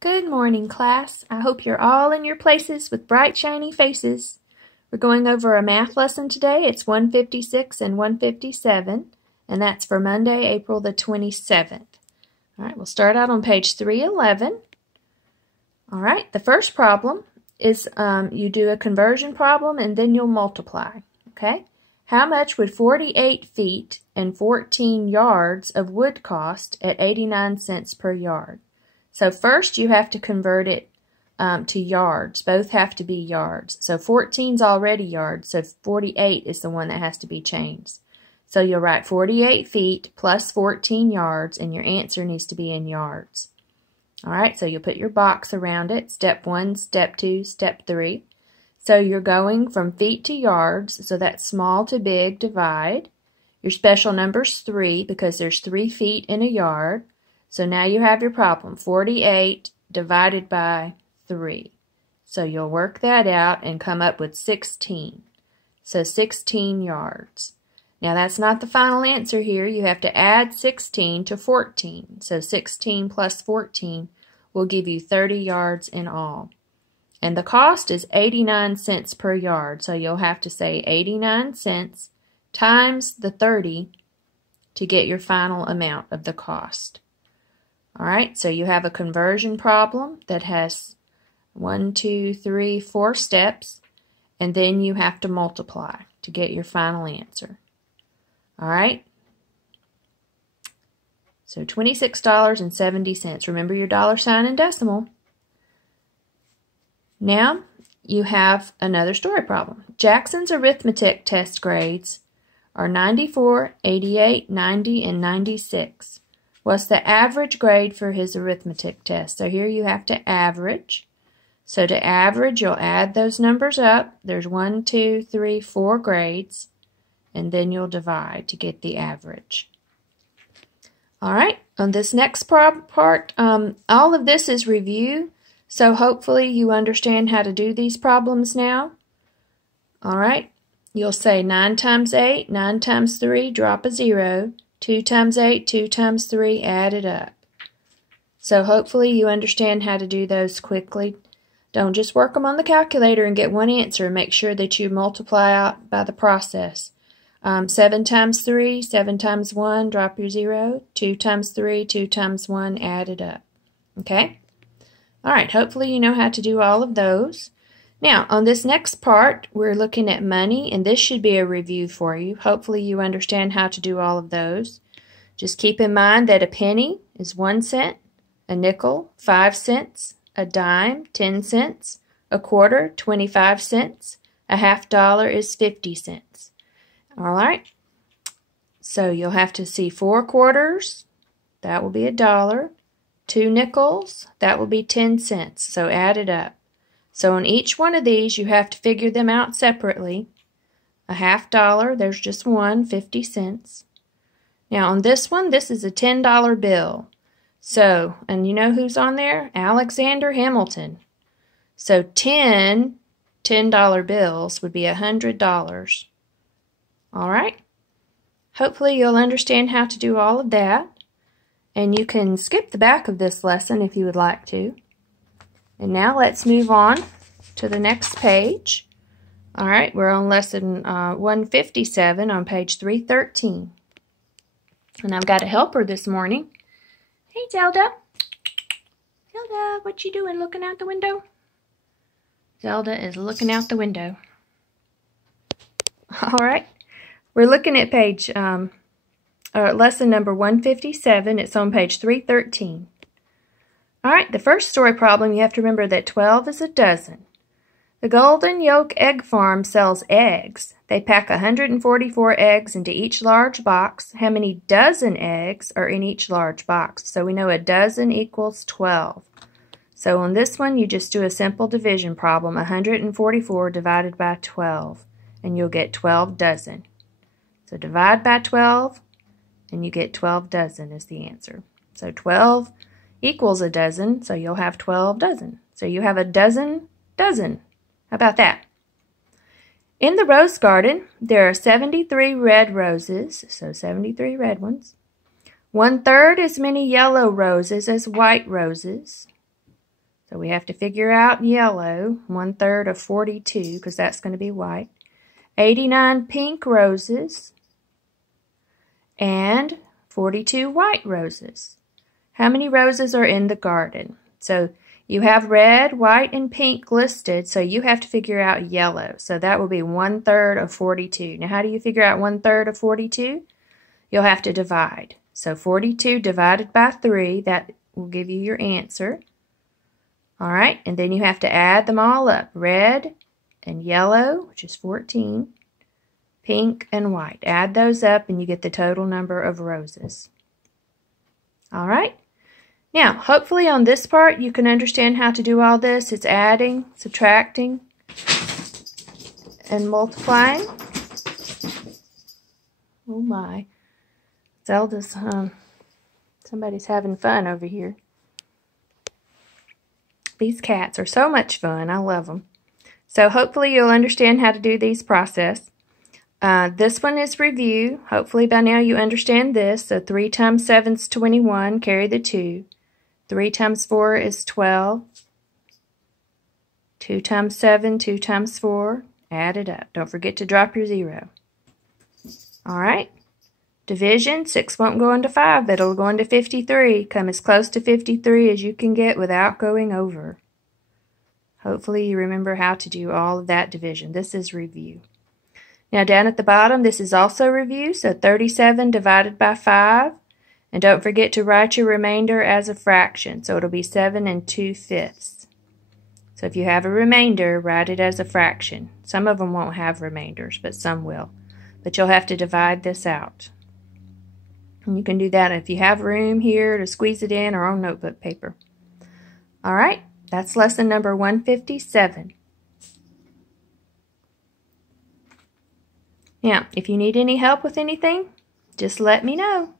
Good morning, class. I hope you're all in your places with bright, shiny faces. We're going over a math lesson today. It's 156 and 157, and that's for Monday, April the 27th. All right, we'll start out on page 311. All right, the first problem is you do a conversion problem, and then you'll multiply, okay? How much would 48 feet and 14 yards of wood cost at 89 cents per yard? So first you have to convert it to yards. Both have to be yards. So 14 is already yards, so 48 is the one that has to be changed. So you'll write 48 feet plus 14 yards, and your answer needs to be in yards. All right, so you'll put your box around it, step 1, step 2, step 3. So you're going from feet to yards, so that's small to big, divide. Your special number's 3 because there's 3 feet in a yard. So now you have your problem, 48 divided by 3. So you'll work that out and come up with 16. So 16 yards. Now that's not the final answer here. You have to add 16 to 14. So 16 plus 14 will give you 30 yards in all. And the cost is 89 cents per yard. So you'll have to say 89 cents times the 30 to get your final amount of the cost. All right, so you have a conversion problem that has 1, 2, 3, 4 steps, and then you have to multiply to get your final answer. All right, so $26.70. Remember your dollar sign and decimal. Now you have another story problem. Jackson's arithmetic test grades are 94, 88, 90, and 96. What's the average grade for his arithmetic test? So here you have to average. So to average, you'll add those numbers up. There's 1, 2, 3, 4 grades, and then you'll divide to get the average. All right, on this next part, all of this is review, so hopefully you understand how to do these problems now. All right, you'll say 9 times 8, 9 times 3, drop a 0. 2 times 8, 2 times 3, add it up. So hopefully you understand how to do those quickly. Don't just work them on the calculator and get one answer. Make sure that you multiply out by the process. 7 times 3, 7 times 1, drop your 0. 2 times 3, 2 times 1, add it up. Okay? All right, hopefully you know how to do all of those. Now, on this next part, we're looking at money, and this should be a review for you. Hopefully you understand how to do all of those. Just keep in mind that a penny is 1 cent, a nickel, 5 cents, a dime, 10 cents, a quarter, 25 cents, a $50 is 50 cents. All right, so you'll have to see 4 quarters, that will be $1, 2 nickels, that will be 10 cents, so add it up. So on each one of these, you have to figure them out separately. A $50, there's just one, 50 cents. Now on this one, this is a $10 bill. So, and you know who's on there? Alexander Hamilton. So 10 $10 bills would be $100. All right? Hopefully you'll understand how to do all of that. And you can skip the back of this lesson if you would like to. And now let's move on to the next page. All right, we're on lesson 157 on page 313. And I've got a helper this morning. Hey, Zelda. Zelda, what you doing looking out the window? Zelda is looking out the window. All right, we're looking at page, lesson number 157. It's on page 313. All right, the first story problem, you have to remember that 12 is a dozen. The Golden Yolk Egg Farm sells eggs. They pack 144 eggs into each large box. How many dozen eggs are in each large box? So we know a dozen equals 12. So on this one, you just do a simple division problem, 144 divided by 12, and you'll get 12 dozen. So divide by 12, and you get 12 dozen is the answer. So 12 equals a dozen, so you'll have 12 dozen. So you have a dozen. How about that? In the rose garden, there are 73 red roses, so 73 red ones. 1/3 as many yellow roses as white roses. So we have to figure out yellow, 1/3 of 42, because that's going to be white. 89 pink roses and 42 white roses. How many roses are in the garden? So you have red, white, and pink listed, so you have to figure out yellow. So that will be 1/3 of 42. Now how do you figure out 1/3 of 42? You'll have to divide. So 42 divided by 3, that will give you your answer. All right, and then you have to add them all up. Red and yellow, which is 14, pink and white. Add those up and you get the total number of roses. All right. Now, hopefully on this part you can understand how to do all this. It's adding, subtracting, and multiplying. Oh my. Zelda's, somebody's having fun over here. These cats are so much fun. I love them. So hopefully you'll understand how to do these process. This one is review. Hopefully by now you understand this. So 3 times 7 is 21. Carry the 2. 3 times 4 is 12. 2 times 7, 2 times 4. Add it up. Don't forget to drop your 0. All right. Division, 6 won't go into 5, but it'll go into 53. Come as close to 53 as you can get without going over. Hopefully you remember how to do all of that division. This is review. Now down at the bottom, this is also review, so 37 divided by 5. And don't forget to write your remainder as a fraction, so it'll be 7 2/5. So if you have a remainder, write it as a fraction. Some of them won't have remainders, but some will. But you'll have to divide this out. And you can do that if you have room here to squeeze it in or on notebook paper. All right, that's lesson number 157. Now, if you need any help with anything, just let me know.